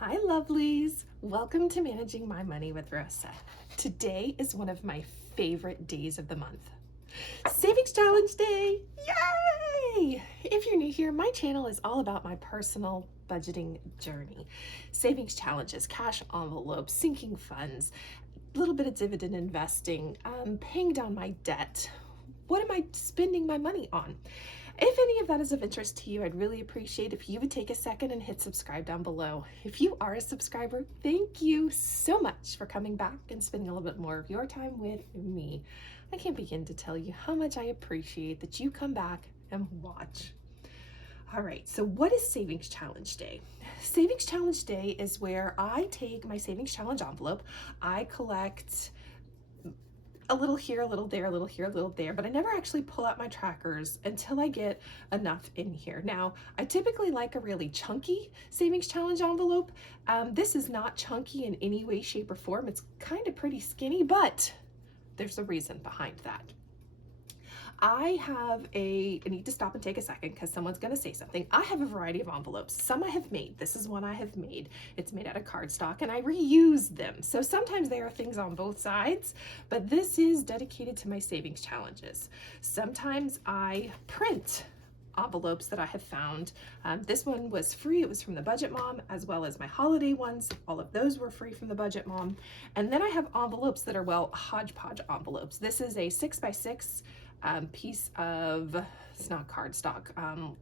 Hi lovelies, welcome to Managing My Money with Rosa. Today is one of my favorite days of the month. Savings Challenge Day, yay! If you're new here, my channel is all about my personal budgeting journey. Savings challenges, cash envelopes, sinking funds, a little bit of dividend investing, paying down my debt. What am I spending my money on? If any of that is of interest to you, I'd really appreciate if you would take a second and hit subscribe down below. If you are a subscriber, thank you so much for coming back and spending a little bit more of your time with me. I can't begin to tell you how much I appreciate that you come back and watch. All right, so what is Savings Challenge Day? Savings Challenge Day is where I take my Savings Challenge envelope, I collect a little here, a little there, a little here, a little there, but I never actually pull out my trackers until I get enough in here. Now, I typically like a really chunky savings challenge envelope. This is not chunky in any way, shape, or form. It's kind of pretty skinny, but there's a reason behind that. I need to stop and take a second because someone's going to say something. I have a variety of envelopes. Some I have made. This is one I have made. It's made out of cardstock and I reuse them. So sometimes there are things on both sides, but this is dedicated to my savings challenges. Sometimes I print envelopes that I have found. This one was free. It was from the Budget Mom, as well as my holiday ones. All of those were free from the Budget Mom. And then I have envelopes that are, well, hodgepodge envelopes. This is a 6x6 piece of, it's not cardstock,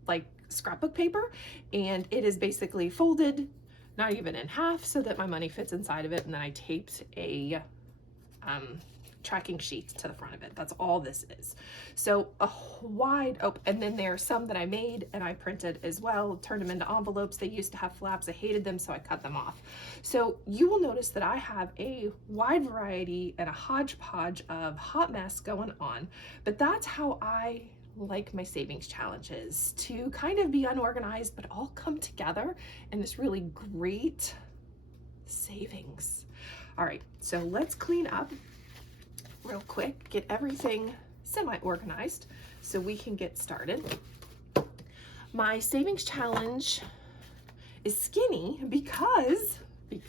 like scrapbook paper, and it is basically folded, not even in half, so that my money fits inside of it, and then I taped a tracking sheet to the front of it. That's all this is. So a wide open, and then there are some that I made and I printed as well, turned them into envelopes. They used to have flaps. I hated them, so I cut them off. So you will notice that I have a wide variety and a hodgepodge of hot mess going on, but that's how I like my savings challenges, to kind of be unorganized, but all come together in this really great savings. All right, so let's clean up real quick, get everything semi-organized so we can get started. My savings challenge is skinny because we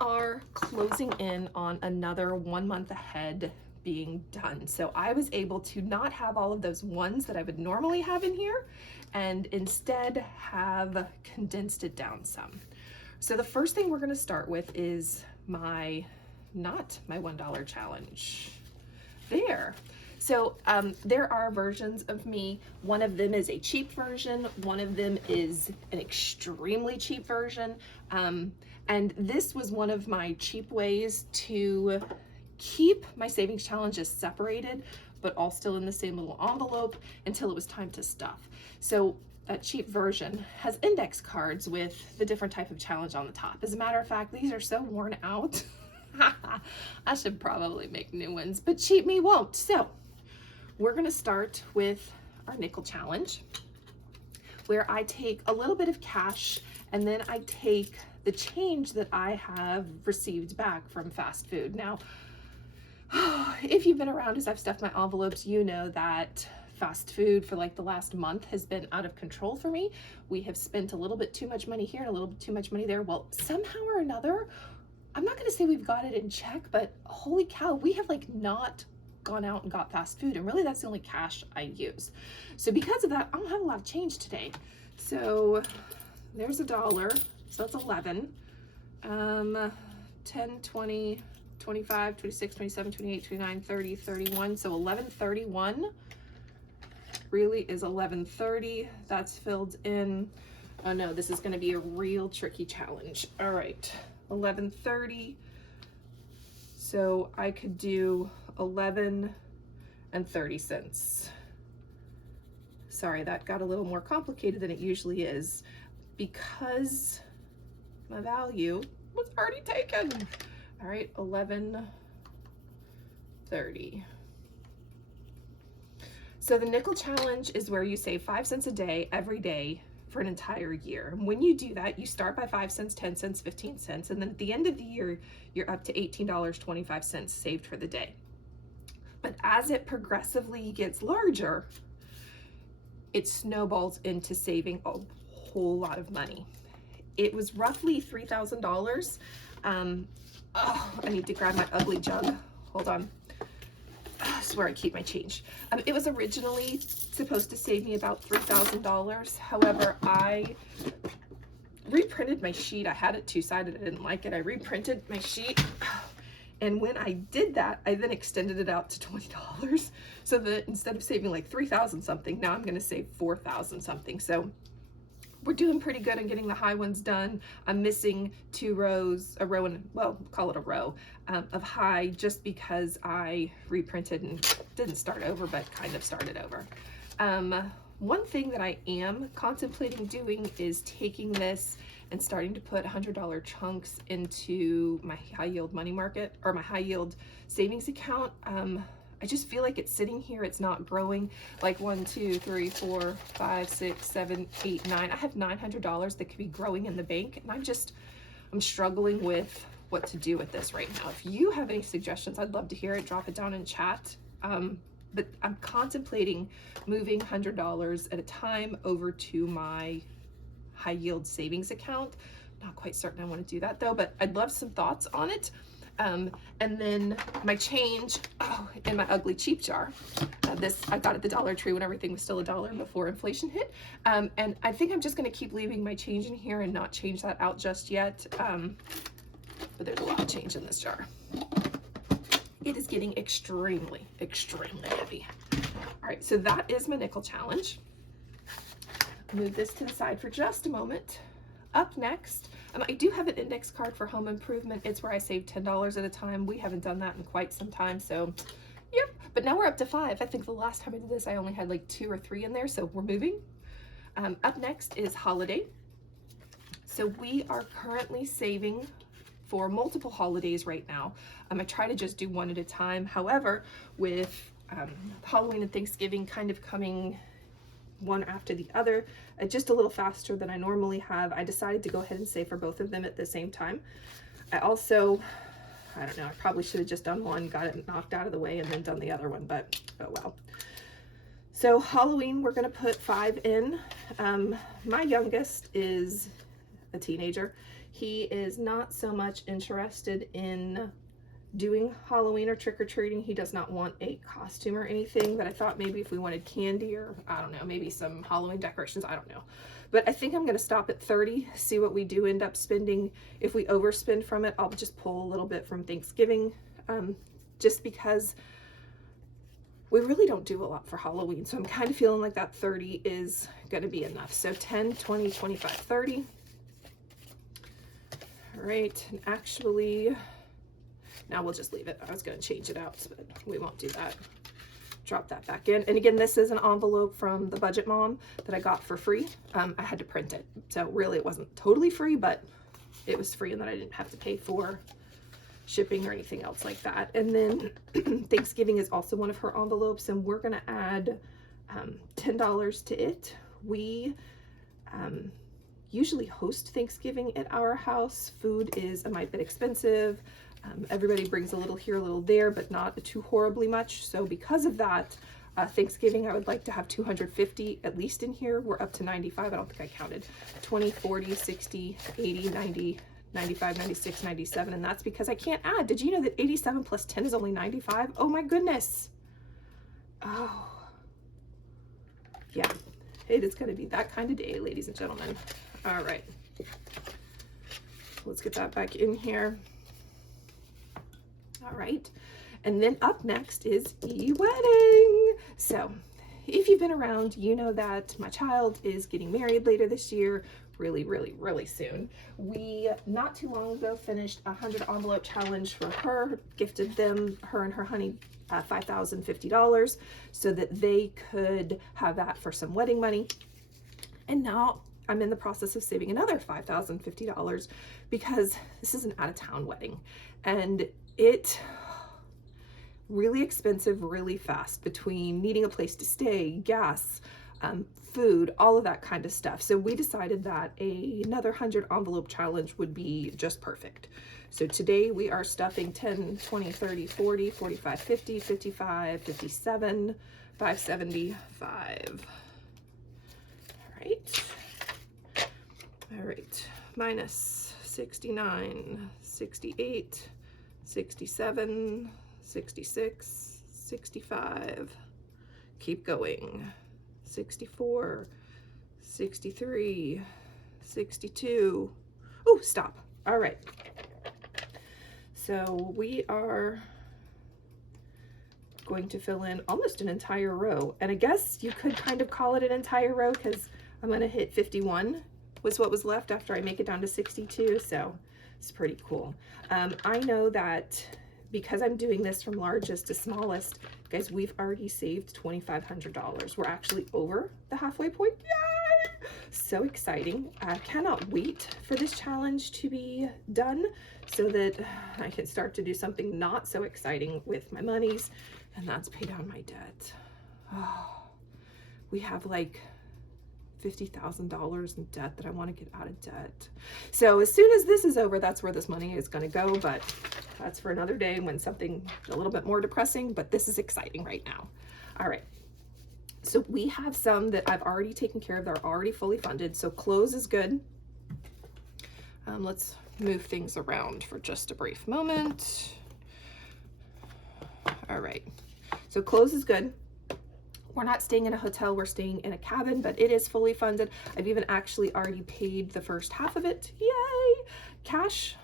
are closing in on another 1 month ahead being done. So I was able to not have all of those ones that I would normally have in here and instead have condensed it down some. So the first thing we're going to start with is not my $1 challenge. There. So there are versions of me. One of them is a cheap version. One of them is an extremely cheap version. And this was one of my cheap ways to keep my savings challenges separated, but all still in the same little envelope until it was time to stuff. So that cheap version has index cards with the different type of challenge on the top. As a matter of fact, these are so worn out. I should probably make new ones, but cheap me won't. So we're going to start with our nickel challenge, where I take a little bit of cash and then I take the change that I have received back from fast food. Now, if you've been around as I've stuffed my envelopes, you know that fast food for like the last month has been out of control for me. We have spent a little bit too much money here and a little bit too much money there. Well, somehow or another, I'm not going to say we've got it in check, but holy cow, we have like not gone out and got fast food. And really that's the only cash I use. So because of that, I don't have a lot of change today. So there's $1. So that's 11, 10, 20, 25, 26, 27, 28, 29, 30, 31. So 1131 really is 1130. That's filled in. Oh no, this is going to be a real tricky challenge. All right, 1130. So I could do 11 and 30 cents. Sorry, that got a little more complicated than it usually is because my value was already taken. All right, 1130. So the nickel challenge is where you save 5 cents a day every day for an entire year. When you do that, you start by 5 cents, 10 cents, 15 cents, and then at the end of the year, you're up to $18.25 saved for the day. But as it progressively gets larger, it snowballs into saving a whole lot of money. It was roughly $3,000. Oh, I need to grab my ugly jug. Hold on. That's where I keep my change. It was originally supposed to save me about $3,000. However, I reprinted my sheet. I had it two-sided. I didn't like it. I reprinted my sheet. And when I did that, I then extended it out to $20. So that instead of saving like 3,000 something, now I'm going to save 4,000 something. So we're doing pretty good on getting the high ones done. I'm missing 2 rows, a row and, well, call it a row of high, just because I reprinted and didn't start over, but kind of started over. One thing that I am contemplating doing is taking this and starting to put $100 chunks into my high yield money market, or my high yield savings account. I just feel like it's sitting here, it's not growing. Like 1, 2, 3, 4, 5, 6, 7, 8, 9. I have $900 that could be growing in the bank, and I'm struggling with what to do with this right now. If you have any suggestions, I'd love to hear it. Drop it down in chat. But I'm contemplating moving $100 at a time over to my high yield savings account. Not quite certain I want to do that though, but I'd love some thoughts on it. And then my change, in my ugly cheap jar. This I got at the Dollar Tree when everything was still $1 before inflation hit. And I think I'm just going to keep leaving my change in here and not change that out just yet. But there's a lot of change in this jar. It is getting extremely, extremely heavy. All right, so that is my nickel challenge. Move this to the side for just a moment. Up next, I do have an index card for home improvement. It's where I save $10 at a time. We haven't done that in quite some time, so yep. But now we're up to 5. I think the last time I did this, I only had like 2 or 3 in there, so we're moving. Up next is holiday. So we are currently saving for multiple holidays right now. I try to just do one at a time. However, with Halloween and Thanksgiving kind of coming one after the other, just a little faster than I normally have, I decided to go ahead and save for both of them at the same time. I also, I don't know, I probably should have just done one, got it knocked out of the way, and then done the other one, but oh well. So Halloween, we're gonna put 5 in. My youngest is a teenager. He is not so much interested in doing Halloween or trick-or-treating. He does not want a costume or anything, but I thought maybe if we wanted candy or, I don't know, maybe some Halloween decorations, I don't know. But I think I'm going to stop at 30, see what we do end up spending. If we overspend from it, I'll just pull a little bit from Thanksgiving, just because we really don't do a lot for Halloween. So I'm kind of feeling like that 30 is going to be enough. So 10, 20, 25, 30. All right, and actually, now we'll just leave it. I was going to change it out, but we won't do that. Drop that back in. And again, this is an envelope from the Budget Mom that I got for free. I had to print it. So really it wasn't totally free, but it was free, and then I didn't have to pay for shipping or anything else like that. And then Thanksgiving is also one of her envelopes, and we're going to add $10 to it. We usually host Thanksgiving at our house. Food is a mite bit expensive. Everybody brings a little here, a little there, but not too horribly much. So because of that, Thanksgiving, I would like to have 250 at least in here. We're up to 95. I don't think I counted. 20, 40, 60, 80, 90, 95, 96, 97. And that's because I can't add. Did you know that 87 plus 10 is only 95? Oh my goodness. Oh, yeah. It is going to be that kind of day, ladies and gentlemen. All right. Let's get that back in here. All right. And then up next is EWedding. So if you've been around, you know that my child is getting married later this year, really, really, really soon. We, not too long ago, finished a 100 envelope challenge for her, gifted them, her and her honey, $5,050 so that they could have that for some wedding money. And now I'm in the process of saving another $5,050 because this is an out-of-town wedding, and it really expensive really fast between needing a place to stay, gas, food, all of that kind of stuff. So we decided that another 100 envelope challenge would be just perfect. So today we are stuffing 10, 20, 30, 40, 45, 50, 55, 57, 575. All right. All right, minus 69, 68, 67, 66, 65. Keep going. 64, 63, 62. Oh, stop. All right. So we are going to fill in almost an entire row. And I guess you could kind of call it an entire row because I'm going to hit 51 was what was left after I make it down to 62. So it's pretty cool. I know that because I'm doing this from largest to smallest, guys, we've already saved $2,500. We're actually over the halfway point. Yay! So exciting. I cannot wait for this challenge to be done so that I can start to do something not so exciting with my monies, and that's pay down my debt. Oh, we have like $50,000 in debt that I want to get out of debt. So as soon as this is over, that's where this money is going to go, but that's for another day when something a little bit more depressing, but this is exciting right now. All right. So we have some that I've already taken care of. They're already fully funded. So close is good. Let's move things around for just a brief moment. All right. So close is good. We're not staying in a hotel, we're staying in a cabin, but it is fully funded. I've even actually already paid the first half of it. Yay! Cash,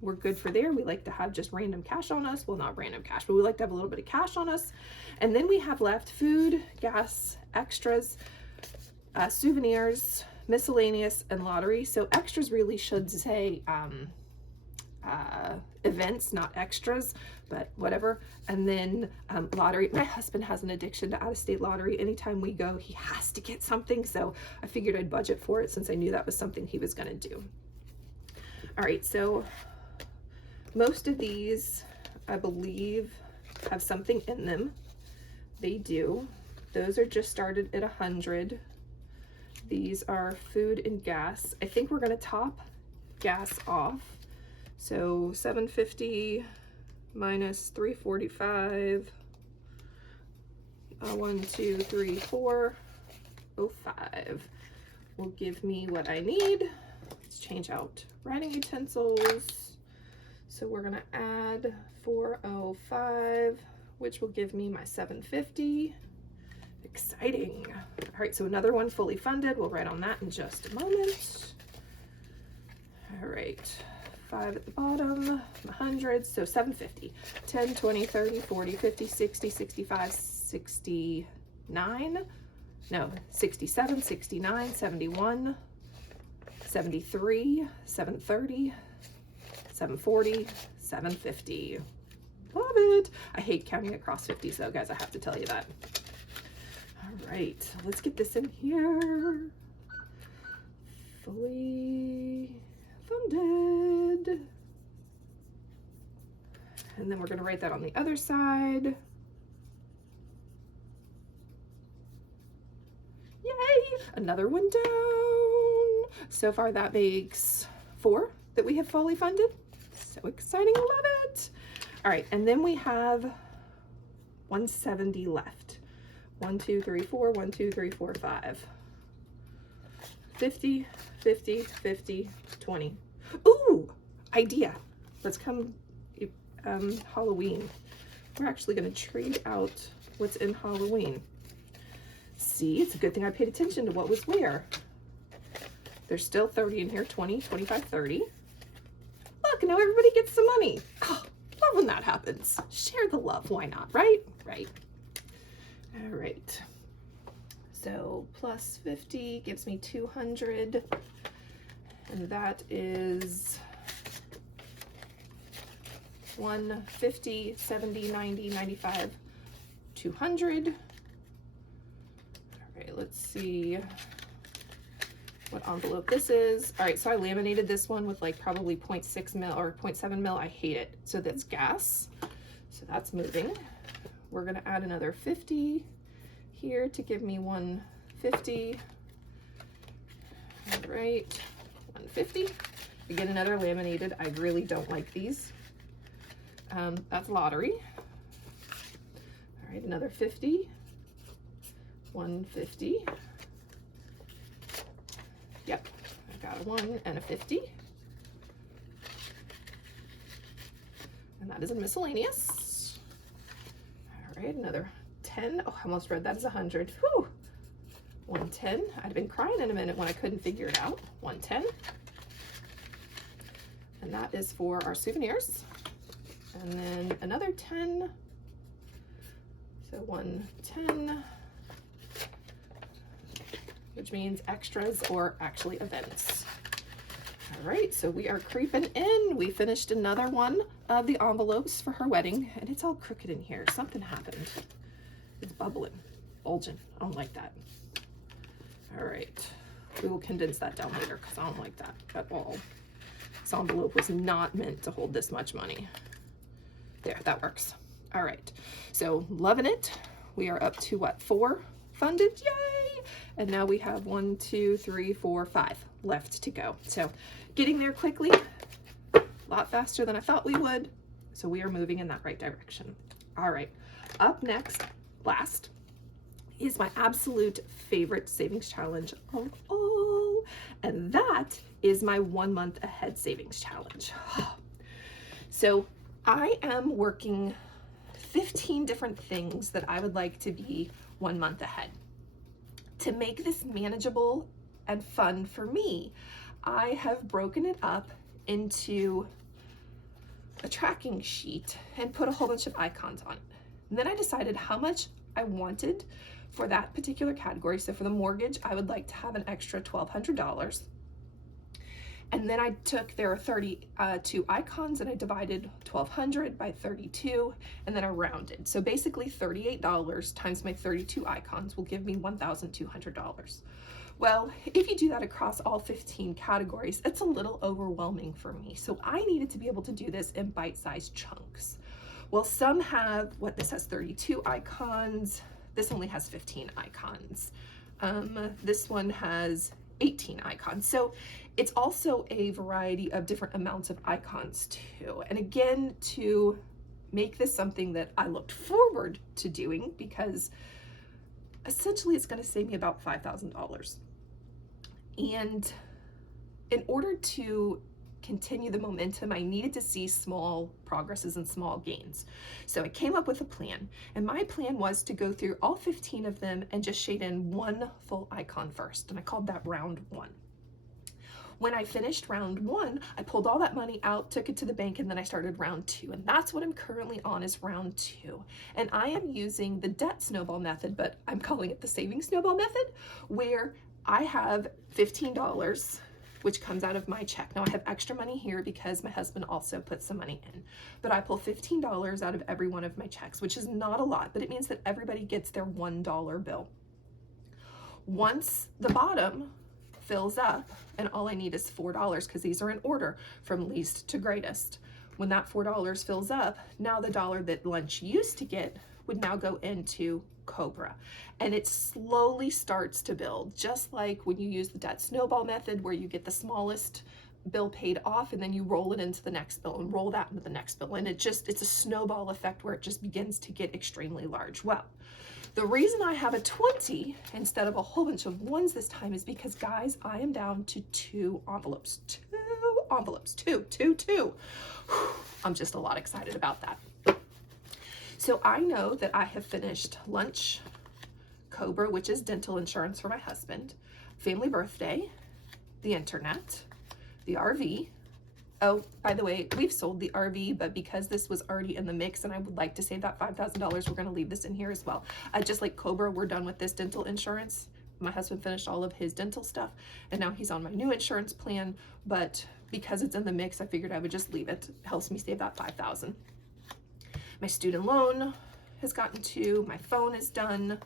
we're good for there. We like to have just random cash on us. Well, not random cash, but we like to have a little bit of cash on us. And then we have left food, gas, extras, souvenirs, miscellaneous, and lottery. So extras really should say events, not extras, but whatever. And then lottery. My husband has an addiction to out-of-state lottery. Anytime we go, he has to get something. So I figured I'd budget for it since I knew that was something he was going to do. All right, so most of these, I believe, have something in them. They do. Those are just started at 100. These are food and gas. I think we're going to top gas off. So 750 minus 345, 1, 2, 3, 4, 05 will give me what I need. Let's change out writing utensils. So we're gonna add 405, which will give me my 750. Exciting. All right, so another one fully funded. We'll write on that in just a moment. All right. 5 at the bottom, 100, so 750, 10, 20, 30, 40, 50, 60, 65, 69, no, 67, 69, 71, 73, 730, 740, 750. Love it. I hate counting across 50s though, guys, I have to tell you that. All right, let's get this in here. Fully funded. And then we're going to write that on the other side. Yay! Another one down. So far that makes 4 that we have fully funded. So exciting, I love it. All right, and then we have 170 left. 1, 2, 3, 4, 1, 2, 3, 4, 5. 50, 50, 50, 20. Ooh, idea. Let's come Halloween. We're actually going to trade out what's in Halloween. See, it's a good thing I paid attention to what was where. There's still 30 in here, 20, 25, 30. Look, now everybody gets some money. Oh, love when that happens. Share the love, why not, right? Right. All right. So plus 50 gives me 200, and that is 150, 70, 90, 95, 200. All right, let's see what envelope this is. All right, so I laminated this one with like probably 0.6 mil or 0.7 mil. I hate it. So that's gas. So that's moving. We're gonna add another 50 here to give me 150. All right, 150. We get another laminated. I really don't like these. That's lottery. All right, another 50. 150. Yep, I got a 1 and a 50. And that is in miscellaneous. All right, another 10. Oh, I almost read that as 100. Whew. 110. I'd have been crying in a minute when I couldn't figure it out. 110. And that is for our souvenirs. And then another 10. So 110, which means extras or actually events. All right, so we are creeping in. We finished another one of the envelopes for her wedding, and it's all crooked in here. Something happened. It's bubbling, bulging. I don't like that. All right, we will condense that down later because I don't like that at all. This envelope was not meant to hold this much money. There, that works. All right, so loving it. We are up to what, 4 funded? Yay! And now we have 1, 2, 3, 4, 5 left to go. So getting there quickly, a lot faster than I thought we would. So we are moving in that right direction. All right, up next, last, is my absolute favorite savings challenge of all. And that is my 1 month ahead savings challenge. So I am working 15 different things that I would like to be 1 month ahead. To make this manageable and fun for me, I have broken it up into a tracking sheet and put a whole bunch of icons on it. And then I decided how much I wanted for that particular category. So for the mortgage, I would like to have an extra $1,200. And then I took, there are 32 icons, and I divided 1,200 by 32, and then I rounded. So basically $38 times my 32 icons will give me $1,200. Well, if you do that across all 15 categories, it's a little overwhelming for me. So I needed to be able to do this in bite-sized chunks. Well, some have, this has 32 icons. This only has 15 icons. This one has 18 icons. So it's also a variety of different amounts of icons too. And again, to make this something that I looked forward to doing, because essentially it's going to save me about $5,000. And in order to continue the momentum, I needed to see small progresses and small gains. So I came up with a plan, and my plan was to go through all 15 of them and just shade in 1 full icon first, and I called that round 1. When I finished round 1, I pulled all that money out, took it to the bank, and then I started round 2, and that's what I'm currently on, is round 2. And I am using the debt snowball method, but I'm calling it the savings snowball method, where I have $15, which comes out of my check. Now I have extra money here because my husband also put some money in, but I pull $15 out of every one of my checks, which is not a lot, but it means that everybody gets their $1 bill. Once the bottom fills up, and all I need is $4, because these are in order from least to greatest. When that $4 fills up, now the dollar that lunch used to get would now go into Cobra, and it slowly starts to build, just like when you use the debt snowball method, where you get the smallest bill paid off and then you roll it into the next bill and roll that into the next bill, and it's a snowball effect where it just begins to get extremely large. Well, the reason I have a 20 instead of a whole bunch of 1s this time is because, guys, I am down to 2 envelopes. 2 envelopes. Two. I'm just a lot excited about that. So I know that I have finished lunch, Cobra, which is dental insurance for my husband, family birthday, the internet, the RV. Oh, by the way, we've sold the RV, but because this was already in the mix and I would like to save that $5,000, we're going to leave this in here as well. Just like Cobra, we're done with this dental insurance. My husband finished all of his dental stuff, and now he's on my new insurance plan, but because it's in the mix, I figured I would just leave it. It helps me save that $5,000. My student loan has gotten 2, my phone is done,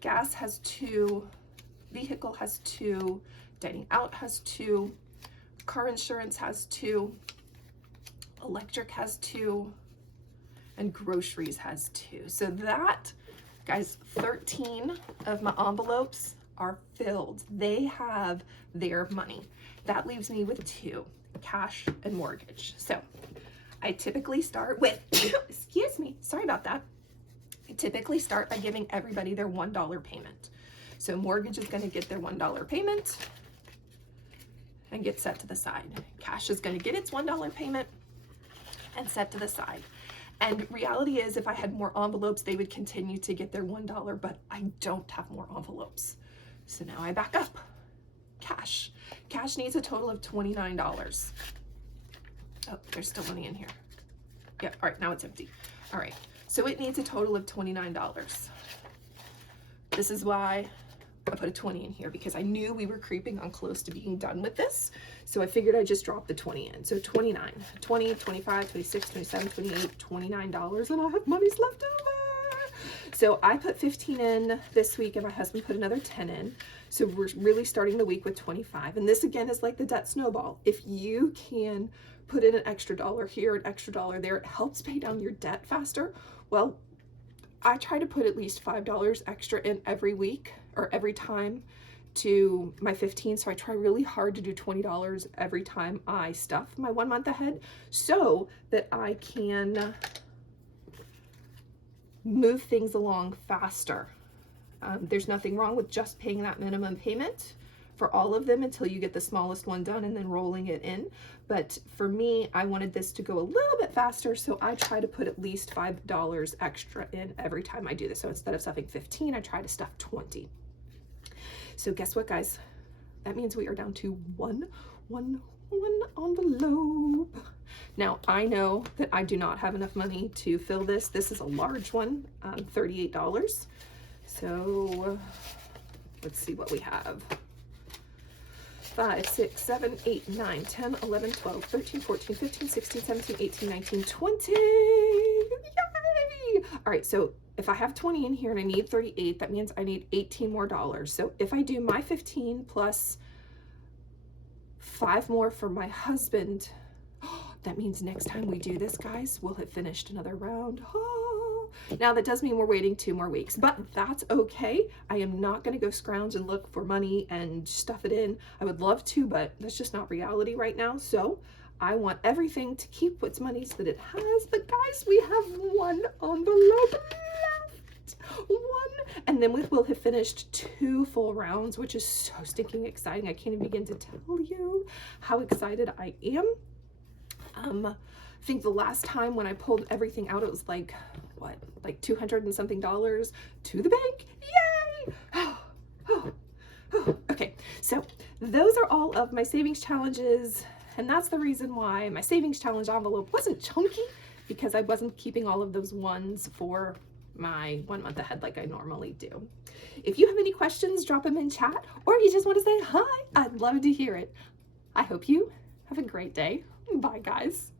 gas has 2, vehicle has 2, dining out has 2, car insurance has 2, electric has 2, and groceries has 2. So that, guys, 13 of my envelopes are filled. They have their money. That leaves me with 2, cash and mortgage. So I typically start with, excuse me, sorry about that. I typically start by giving everybody their $1 payment. So mortgage is going to get their $1 payment. and get set to the side. Cash is going to get its $1 payment and set to the side. And reality is, if I had more envelopes, they would continue to get their $1, but I don't have more envelopes. So now I back up. Cash. Cash needs a total of $29. Oh, there's still money in here. Yeah, all right, now it's empty. All right, so it needs a total of $29. This is why I put a 20 in here, because I knew we were creeping on close to being done with this. So I figured I'd just drop the 20 in. So 29, 20, 25, 26, 27, 28, $29, and I have monies left over. So I put 15 in this week, and my husband put another 10 in. So we're really starting the week with 25. And this again is like the debt snowball. If you can put in an extra dollar here, an extra dollar there, it helps pay down your debt faster. Well, I try to put at least $5 extra in every week or every time to my 15. So I try really hard to do $20 every time I stuff my 1 month ahead, so that I can move things along faster. There's nothing wrong with just paying that minimum payment for all of them until you get the smallest one done and then rolling it in. But for me, I wanted this to go a little bit faster, so I try to put at least $5 extra in every time I do this. So instead of stuffing 15, I try to stuff 20. So guess what, guys? That means we are down to one envelope. Now, I know that I do not have enough money to fill this. This is a large one, $38. So let's see what we have. 5, 6, 7, 8, 9, 10, 11, 12, 13, 14, 15, 16, 17, 18, 19, 20. Yay! All right, so if I have 20 in here and I need 38, that means I need 18 more dollars. So if I do my 15 plus 5 more for my husband, that means next time we do this, guys, we'll have finished another round. Now that does mean we're waiting 2 more weeks, but that's okay. I am not going to go scrounge and look for money and stuff it in. I would love to, but that's just not reality right now. So I want everything to keep what's monies that it has. But guys, we have 1 envelope left. 1. And then we will have finished 2 full rounds, which is so stinking exciting. I can't even begin to tell you how excited I am. I think the last time when I pulled everything out, it was like, what, like $200 and something to the bank. Yay! Okay, so those are all of my savings challenges, and that's the reason why my savings challenge envelope wasn't chunky, because I wasn't keeping all of those ones for my 1 month ahead like I normally do. If you have any questions, drop them in chat, or you just want to say hi, I'd love to hear it. I hope you have a great day. Bye, guys.